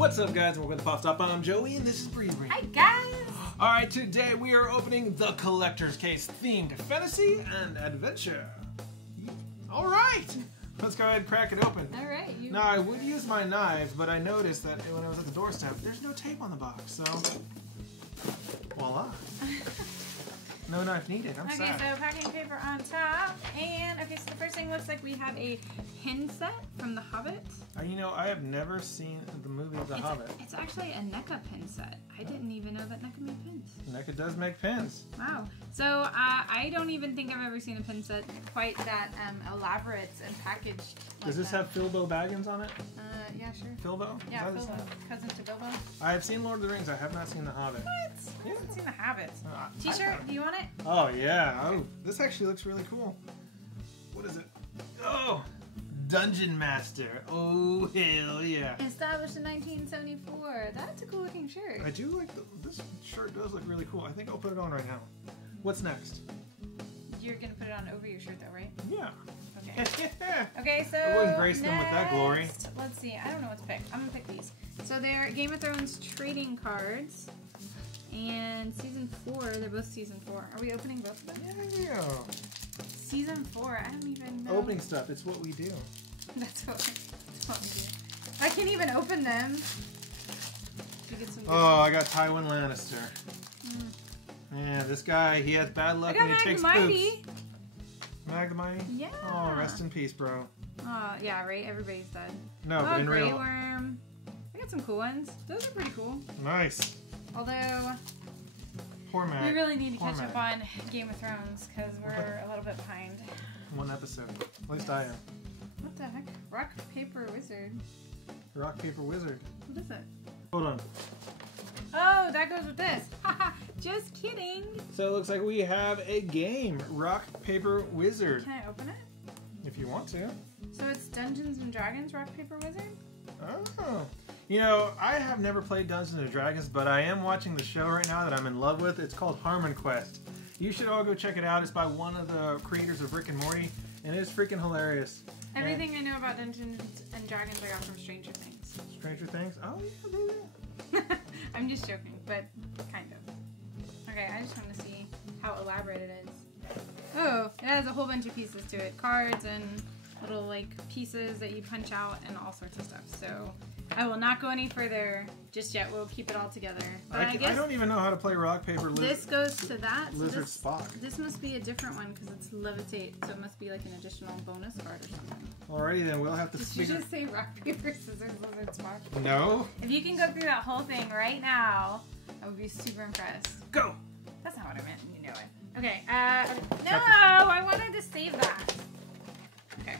What's up, guys? Welcome to Pop Stop. I'm Joey, and this is Bree. Hi, guys! Alright, today we are opening the Collector's Case themed fantasy and adventure. Alright! Let's go ahead and crack it open. Alright. Now, I would use my knives, but I noticed that when I was at the doorstep, there's no tape on the box, so voila. No knife needed. I'm sad. Okay, so packing paper on top, and okay, so the first thing looks like we have a pin set from The Hobbit. You know, I have never seen the movie The Hobbit. It's actually a NECA pin set. I didn't even know that NECA made pins. NECA does make pins. Wow. So I don't even think I've ever seen a pin set quite that elaborate and packaged. Does this have Bilbo Baggins on it? Yeah, sure. Bilbo? Yeah, Bilbo. Cousin to Bilbo. I have seen Lord of the Rings. I have not seen The Hobbit. What? Yeah. I haven't seen The Hobbit. T-shirt? Do you want it? Oh, yeah. Oh, this actually looks really cool. What is it? Oh, Dungeon Master. Oh, hell yeah. Established in 1974. That's a cool looking shirt. I do like this shirt does look really cool. I think I'll put it on right now. What's next? You're going to put it on over your shirt though, right? Yeah. Okay. Okay, so I wouldn't grace them with that glory. Let's see. I don't know what to pick. I'm going to pick these. So they're Game of Thrones trading cards. And Season 4. They're both Season 4. Are we opening both of them? Yeah. Season 4. I don't even know. Opening stuff. It's what we do. That's what we do. I can't even open them. I got Tywin Lannister. Man, this guy, he has bad luck when he takes poops. Mag the Mighty? Yeah. Oh, rest in peace, bro. Oh, yeah, right? Everybody's dead. No, but in Grey real... Worm. I got some cool ones. Those are pretty cool. Nice. Although... Poor Mag. We really need to catch up on Game of Thrones, because we're a little bit behind. One episode. At least I am. What the heck? Rock, Paper, Wizard. Rock, Paper, Wizard. What is it? Hold on. Oh, that goes with this. Haha, just kidding. So it looks like we have a game. Rock, Paper, Wizard. Can I open it? If you want to. So it's Dungeons and Dragons, Rock, Paper, Wizard? Oh. You know, I have never played Dungeons and Dragons, but I am watching the show right now that I'm in love with. It's called Harmon Quest. You should all go check it out. It's by one of the creators of Rick and Morty, and it's freaking hilarious. Everything I know about Dungeons and Dragons I got from Stranger Things. Stranger Things? Oh, yeah, baby. I'm just joking, but kind of. Okay, I just want to see how elaborate it is. Oh, it has a whole bunch of pieces to it. Cards and little, like, pieces that you punch out and all sorts of stuff. So I will not go any further just yet. We'll keep it all together. But I guess I don't even know how to play Rock, Paper, Lizard. This goes to that. Lizard so Spock. This must be a different one because it's levitate, so it must be like an additional bonus card or something. Alrighty then, we'll have to Did you just say Rock, Paper, Scissors, Lizard, Spock? No. If you can go through that whole thing right now, I would be super impressed. Go! That's not what I meant, you know it. Okay, no, I wanted to save that. Okay,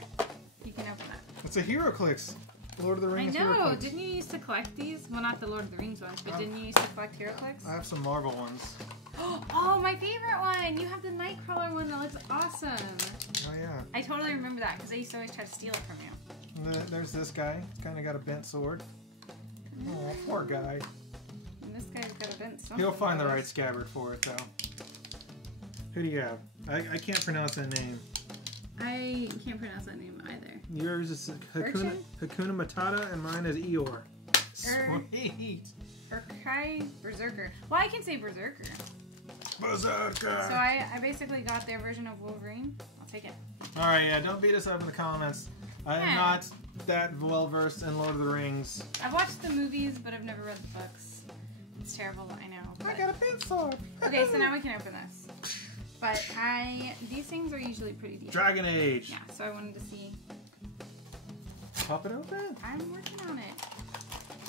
you can open that. It's a HeroClix. Lord of the Rings. I know. HeroClix. Didn't you used to collect these? Well, not the Lord of the Rings ones, but didn't you used to collect HeroClix? I have some Marvel ones. Oh, my favorite one! You have the Nightcrawler one that looks awesome. Oh yeah. I totally remember that because I used to always try to steal it from you. There's this guy. He's kind of got a bent sword. Oh, poor guy. And this guy's got a bent sword. He'll find the right scabbard for it, though. Who do you have? I can't pronounce that name. I can't pronounce that name either. Yours is Hakuna Matata, and mine is Eeyore. Sweet. Urkai Berserker. Well, I can say Berserker. Berserker. So I basically got their version of Wolverine. I'll take it. Alright, yeah, don't beat us up in the comments. I am not that well versed in Lord of the Rings. I've watched the movies, but I've never read the books. It's terrible, I know. But... I got a bent sword. Okay, so now we can open this. But these things are usually pretty decent. Dragon Age. Yeah, so I wanted to see. Pop it open. I'm working on it.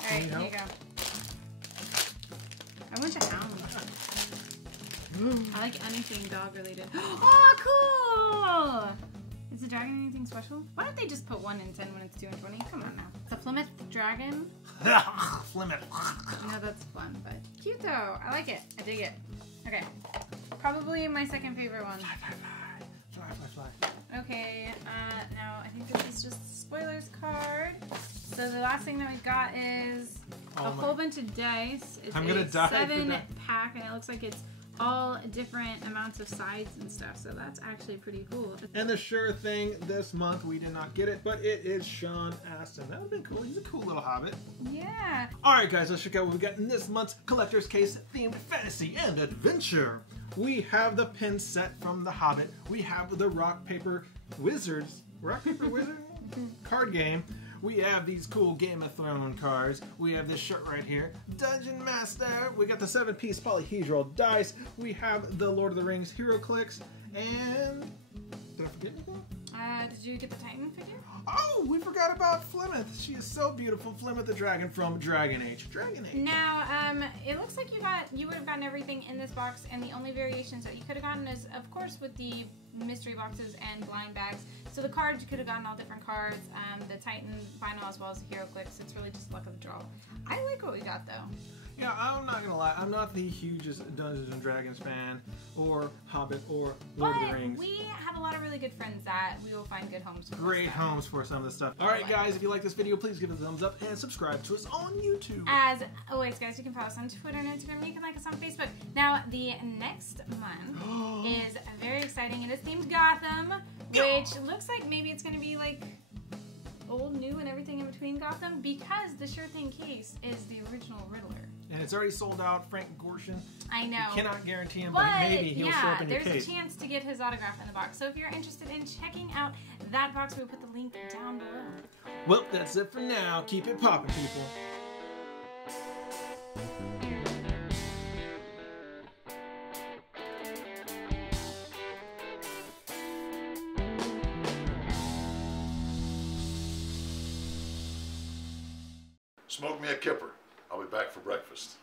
Alright, here you go. I want a hound. I like anything dog related. Oh, cool! Is the dragon anything special? Why don't they just put 1 in 10 when it's 2 in 20? Come on now. It's a Plymouth dragon. Plymouth. I know that's fun, but cute though. I like it. I dig it. Okay. Probably my second favorite one. Fly. Okay, now I think this is just spoilers card. So the last thing that we've got is a whole bunch of dice. It's I'm gonna die 7-pack, and it looks like it's all different amounts of sides and stuff. So that's actually pretty cool. And the sure thing this month, we did not get it, but it is Sean Astin. That would have been cool. He's a cool little hobbit. Yeah. All right, guys, let's check out what we got in this month's Collector's Case themed fantasy and adventure. We have the pin set from The Hobbit. We have the Rock Paper Wizards card game. We have these cool Game of Thrones cards. We have this shirt right here, Dungeon Master. We got the 7-piece polyhedral dice. We have the Lord of the Rings Hero Clicks. And did I forget anything? Did you get the Titan figure? Oh, we forgot about Flemeth. She is so beautiful. Flemeth the Dragon from Dragon Age. Dragon Age. Now, it looks like you would have gotten everything in this box, and the only variations that you could have gotten is, of course, with the mystery boxes and blind bags. So the cards, you could have gotten all different cards, the Titan vinyl as well as the Hero Clicks. It's really just luck of the draw. I like what we got, though. Yeah, I'm not gonna lie, I'm not the hugest Dungeons and Dragons fan, or Hobbit, or Lord of the Rings. We have a lot of really good friends that we will find good homes for. Great homes for some of this stuff. Alright guys, if you like this video, please give it a thumbs up and subscribe to us on YouTube. As always, guys, you can follow us on Twitter and Instagram, and you can like us on Facebook. Now, the next month is very exciting. It is themed Gotham, which looks like maybe it's gonna be like old, new, and everything in between Gotham, because the sure thing case is the original Riddler. And it's already sold out. Frank Gorshin. I know. You cannot guarantee him, but maybe he'll show up in your case. There's a chance to get his autograph in the box. So if you're interested in checking out that box, we'll put the link down below. Well, that's it for now. Keep it poppin', people. Smoke me a kipper. I'll be back for breakfast.